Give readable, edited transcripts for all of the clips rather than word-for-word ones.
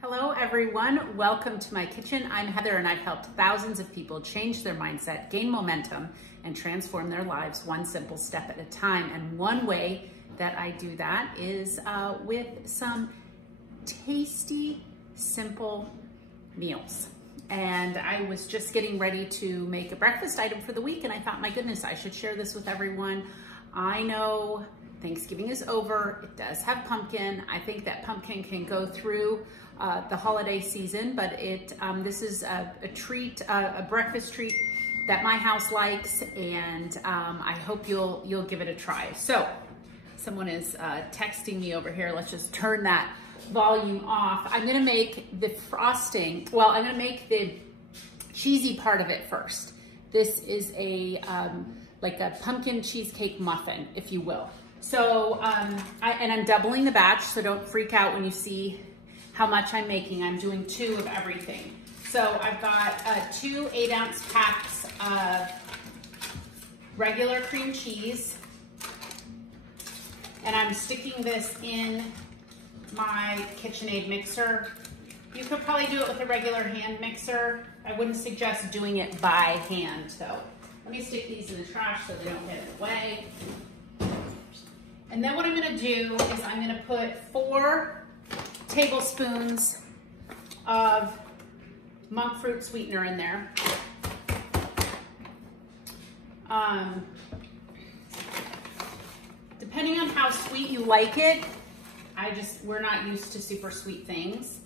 Hello everyone, welcome to my kitchen. I'm Heather and I've helped thousands of people change their mindset, gain momentum, and transform their lives one simple step at a time. And one way that I do that is with some tasty, simple meals. And I was just getting ready to make a breakfast item for the week and I thought, my goodness, I should share this with everyone. I know Thanksgiving is over. It does have pumpkin. I think that pumpkin can go through the holiday season, but this is a treat, a breakfast treat that my house likes, and I hope you'll give it a try. So, someone is texting me over here. Let's just turn that volume off. I'm gonna make the frosting. Well, I'm gonna make the cheesy part of it first. This is a like a pumpkin cheesecake muffin, if you will. So, I'm doubling the batch, so don't freak out when you see how much I'm making. I'm doing 2 of everything. So I've got 2 8-ounce packs of regular cream cheese, and I'm sticking this in my KitchenAid mixer. You could probably do it with a regular hand mixer. I wouldn't suggest doing it by hand. So let me stick these in the trash so they don't get in the way. And then what I'm gonna do is I'm gonna put 4 tablespoons of monk fruit sweetener in there. Depending on how sweet you like it, we're not used to super sweet things.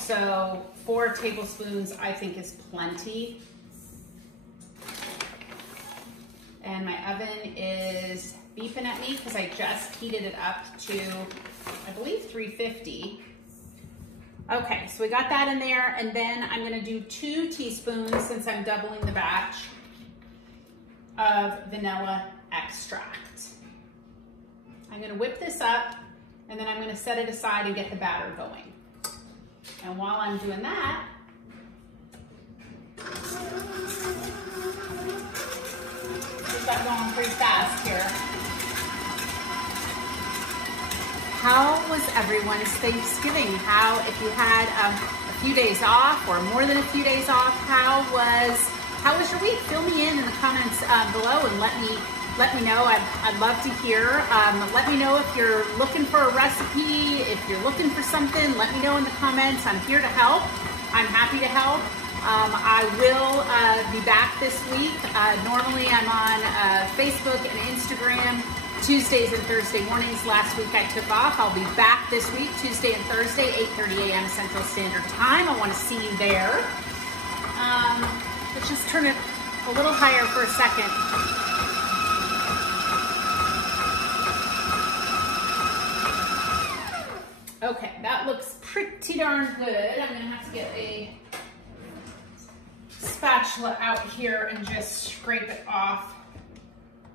So 4 tablespoons I think is plenty. And my oven is beeping at me because I just heated it up to, I believe, 350. Okay, so we got that in there, and then I'm gonna do 2 teaspoons, since I'm doubling the batch, of vanilla extract. I'm gonna whip this up, and then I'm gonna set it aside and get the batter going. And while I'm doing that, just got going pretty fast here. How was everyone's Thanksgiving? If you had a few days off or more than a few days off, how was your week? Fill me in the comments below and let me know. I'd love to hear. Let me know if you're looking for a recipe, if you're looking for something, let me know in the comments. I'm here to help. I'm happy to help. I will be back this week. Normally I'm on Facebook and Instagram Tuesdays and Thursday mornings. Last week I took off. I'll be back this week, Tuesday and Thursday, 8:30 a.m. Central Standard Time. I want to see you there. Let's just turn it a little higher for a second. Okay, that looks pretty darn good. I'm gonna have to get a spatula out here and just scrape it off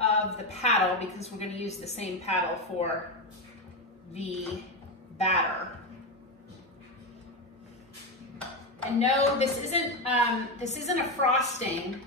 of the paddle, because we're going to use the same paddle for the batter. And no, this isn't a frosting.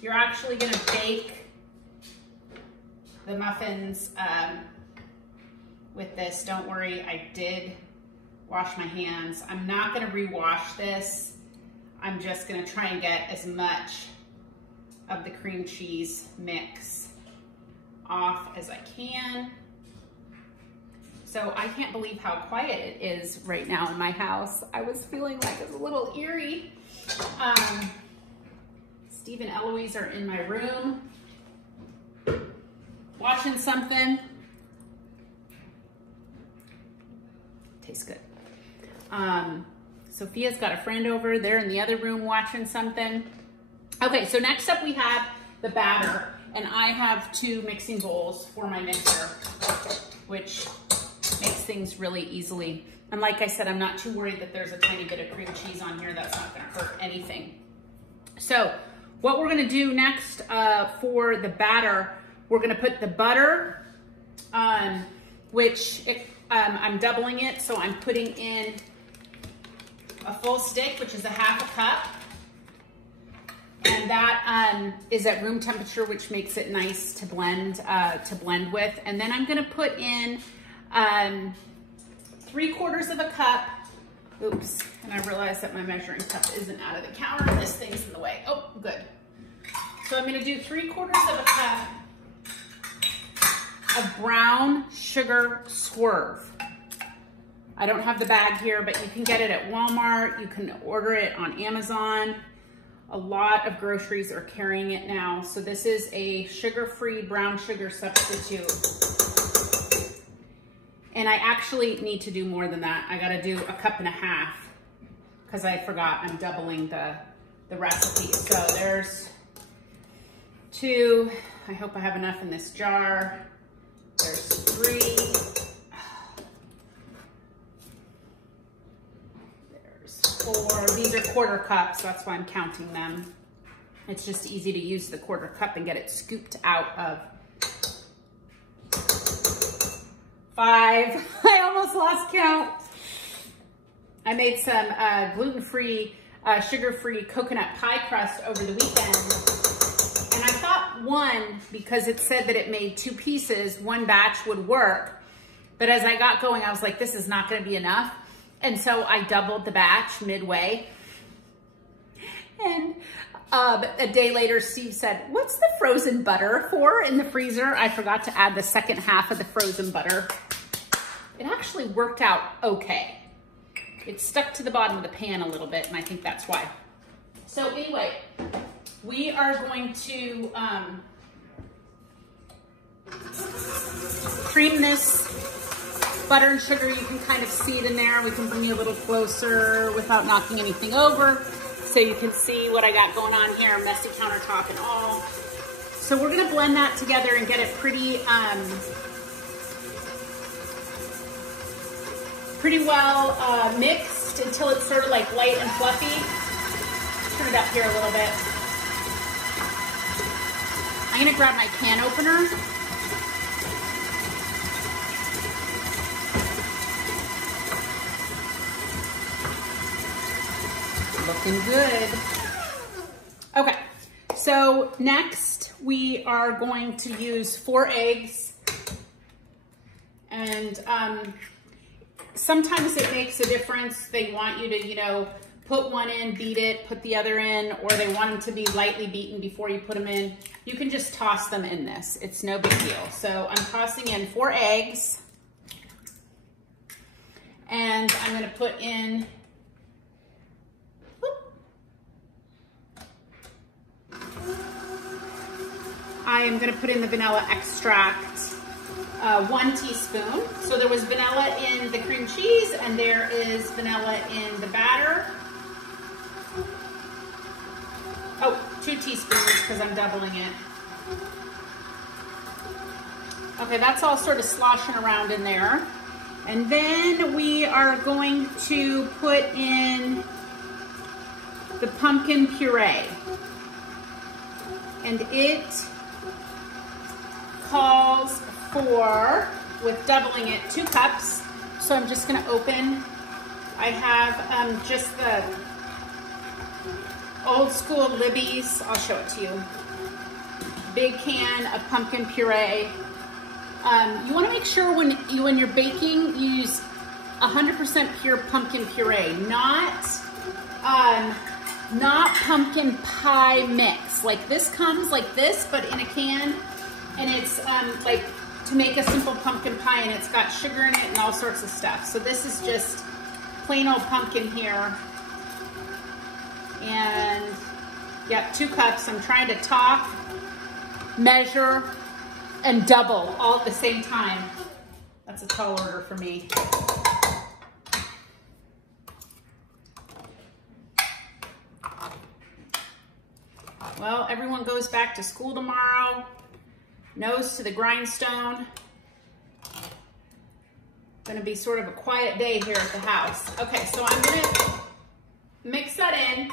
You're actually going to bake the muffins with this. Don't worry, I did wash my hands. I'm not going to rewash this. I'm just going to try and get as much of the cream cheese mix off as I can. So I can't believe how quiet it is right now in my house. I was feeling like it was a little eerie. Steve and Eloise are in my room watching something. Tastes good. Sophia's got a friend over there in the other room watching something. Okay, so next up we have the batter, and I have 2 mixing bowls for my mixer, which makes things really easily. And like I said, I'm not too worried that there's a tiny bit of cream cheese on here. That's not gonna hurt anything. So what we're gonna do next for the batter, we're gonna put the butter, which I'm doubling it, so I'm putting in a full stick, which is a ½ cup. And that is at room temperature, which makes it nice to blend with. And then I'm gonna put in 3/4 of a cup Oops, and I realized that my measuring cup isn't out of the counter and this thing's in the way. Oh, good. So I'm gonna do 3/4 of a cup of brown sugar swerve. I don't have the bag here, but you can get it at Walmart. You can order it on Amazon. A lot of groceries are carrying it now. So this is a sugar-free brown sugar substitute. And I actually need to do more than that. I gotta do 1.5 cups because I forgot I'm doubling the recipe. So there's 2. I hope I have enough in this jar. There's 3. There's 4. These are 1/4 cups, that's why I'm counting them. It's just easy to use the 1/4 cup and get it scooped out of. 5. I almost lost count. I made some gluten-free, sugar-free coconut pie crust over the weekend. And I thought 1, because it said that it made 2 pieces, 1 batch would work. But as I got going, I was like, this is not gonna be enough. And so I doubled the batch midway. And a day later, Steve said, what's the frozen butter for in the freezer? I forgot to add the second half of the frozen butter. It actually worked out okay. It stuck to the bottom of the pan a little bit, and I think that's why. So anyway, we are going to cream this butter and sugar. You can kind of see it in there. We can bring you a little closer without knocking anything over, so you can see what I got going on here, messy countertop and all. So we're gonna blend that together and get it pretty well mixed until it's sort of like light and fluffy. Turn it up here a little bit. I'm gonna grab my can opener. Looking good. Okay, so next we are going to use 4 eggs. And sometimes it makes a difference. They want you to, you know, put one in, beat it, put the other in, or they want them to be lightly beaten before you put them in. You can just toss them in this. It's no big deal. So I'm tossing in 4 eggs. And I'm gonna put in, I am gonna put in the vanilla extract, 1 teaspoon. So there was vanilla in the cream cheese and there is vanilla in the batter. Oh, 2 teaspoons because I'm doubling it. Okay, that's all sort of sloshing around in there. And then we are going to put in the pumpkin puree. And it calls for, with doubling it, 2 cups. So I'm just gonna open. I have just the old school Libby's, I'll show it to you. Big can of pumpkin puree. You wanna make sure when you're baking, you use 100% pure pumpkin puree, not pumpkin pie mix. Like this comes like this, but in a can, and it's like to make a simple pumpkin pie, and it's got sugar in it and all sorts of stuff. So this is just plain old pumpkin here. And yeah, 2 cups. I'm trying to talk, measure, and double all at the same time. That's a tall order for me. Well, everyone goes back to school tomorrow. Nose to the grindstone. Gonna be sort of a quiet day here at the house. Okay, so I'm gonna mix that in.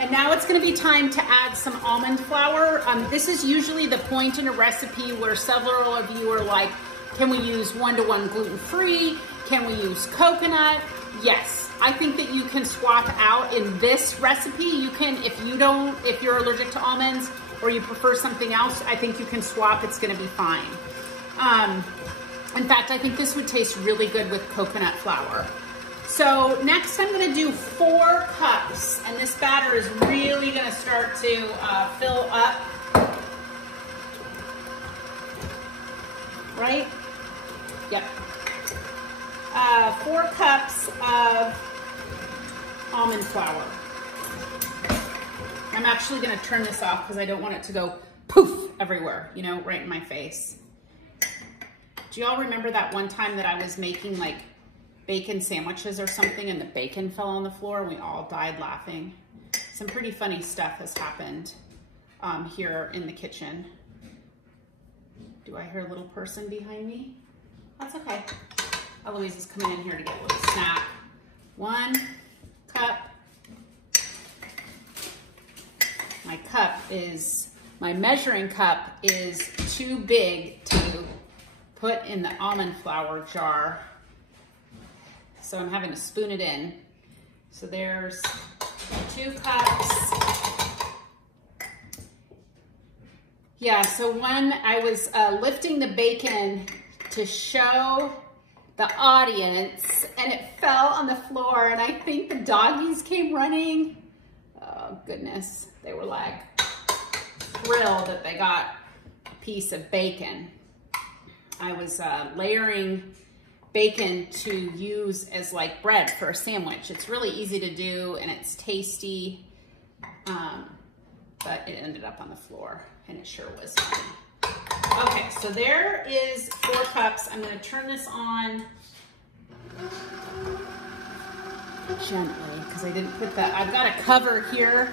And now it's gonna be time to add some almond flour. This is usually the point in a recipe where several of you are like, can we use 1-to-1 gluten-free? Can we use coconut? Yes, I think that you can swap out in this recipe. You can, if you're allergic to almonds or you prefer something else, I think you can swap, it's gonna be fine. In fact, I think this would taste really good with coconut flour. So next I'm gonna do 4 cups, and this batter is really gonna start to fill up. Right? Yep. 4 cups of almond flour. I'm actually gonna turn this off because I don't want it to go poof everywhere, you know, right in my face. Do y'all remember that one time that I was making like bacon sandwiches or something and the bacon fell on the floor and we all died laughing? Some pretty funny stuff has happened here in the kitchen. Do I hear a little person behind me? That's okay. Eloise is coming in here to get a little snack. 1 cup. My measuring cup is too big to put in the almond flour jar. So I'm having to spoon it in. So there's 2 cups. Yeah, so when I was lifting the bacon to show the audience and it fell on the floor and I think the doggies came running. Oh goodness, they were like thrilled that they got a piece of bacon. I was layering bacon to use as like bread for a sandwich. It's really easy to do and it's tasty, but it ended up on the floor and it sure was fun. Okay, so there is 4 cups. I'm gonna turn this on gently because I didn't put that. I've got a cover here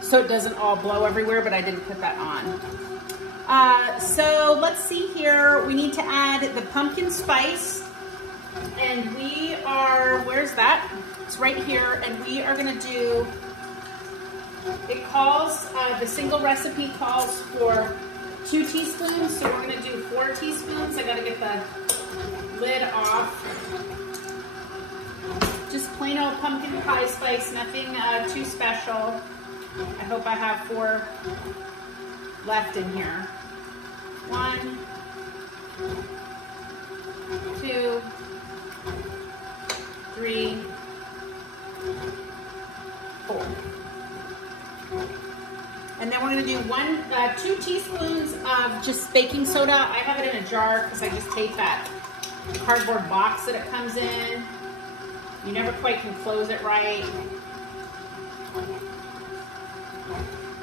so it doesn't all blow everywhere, but I didn't put that on. So let's see here. We need to add the pumpkin spice, and we are, where's that? It's right here, and we are gonna do, it calls, the single recipe calls for 2 teaspoons, so we're gonna do 4 teaspoons. I gotta get the lid off. Just plain old pumpkin pie spice, nothing too special. I hope I have 4 left in here. 1, 2, 3, 4. And then we're gonna do 2 teaspoons of just baking soda. I have it in a jar because I just hate that cardboard box that it comes in. You never quite can close it right.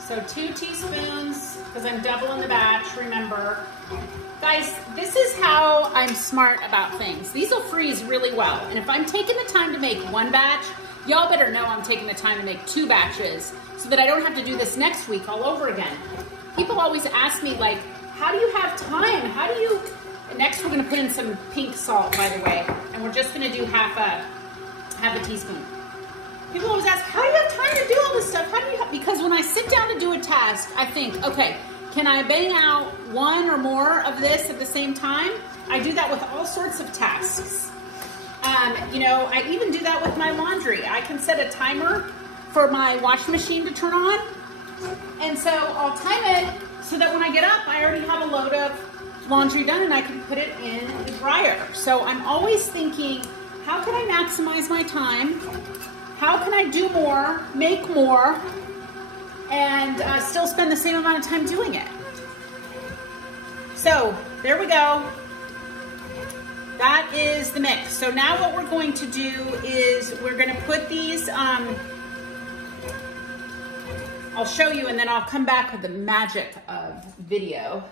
So 2 teaspoons, because I'm doubling the batch, remember. Guys, this is how I'm smart about things. These will freeze really well. And if I'm taking the time to make 1 batch, y'all better know I'm taking the time to make 2 batches so that I don't have to do this next week all over again. People always ask me like, how do you have time? How do you, next we're gonna put in some pink salt, by the way, and we're just gonna do half a teaspoon. People always ask, how do you have time to do all this stuff? How do you have, because when I sit down to do a task, I think, okay, can I bang out 1 or more of this at the same time? I do that with all sorts of tasks. You know, I even do that with my laundry. I can set a timer for my washing machine to turn on. And so I'll time it so that when I get up, I already have a load of laundry done and I can put it in the dryer. So I'm always thinking, how can I maximize my time? How can I do more, make more, and still spend the same amount of time doing it? So there we go. That is the mix. So now what we're going to do is we're going to put these, I'll show you and then I'll come back with the magic of video.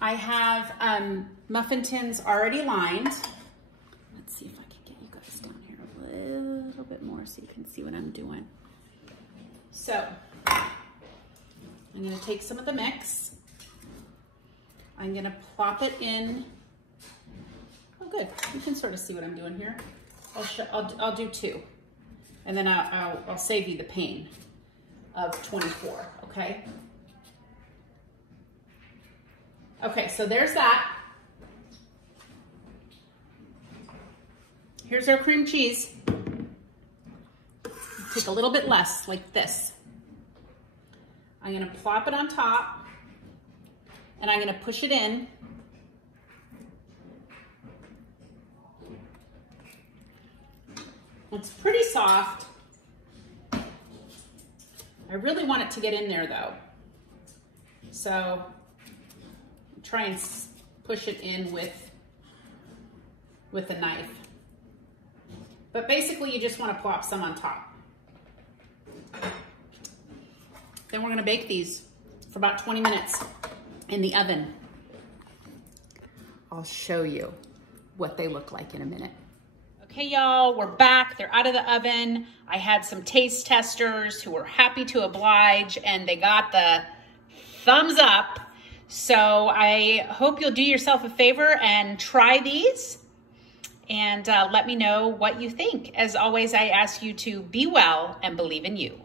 I have muffin tins already lined. Let's see if I can get you guys down here a little bit more so you can see what I'm doing. So I'm going to take some of the mix. I'm going to plop it in. Oh, good. You can sort of see what I'm doing here. I'll do 2, and then I'll save you the pain of 24. Okay. Okay. So there's that. Here's our cream cheese. Take a little bit less, like this. I'm going to plop it on top, and I'm going to push it in. It's pretty soft. I really want it to get in there though. So try and push it in with a knife. But basically you just want to plop some on top. Then we're going to bake these for about 20 minutes in the oven. I'll show you what they look like in a minute. Okay, y'all, we're back. They're out of the oven. I had some taste testers who were happy to oblige, and they got the thumbs up. So I hope you'll do yourself a favor and try these and let me know what you think. As always, I ask you to be well and believe in you.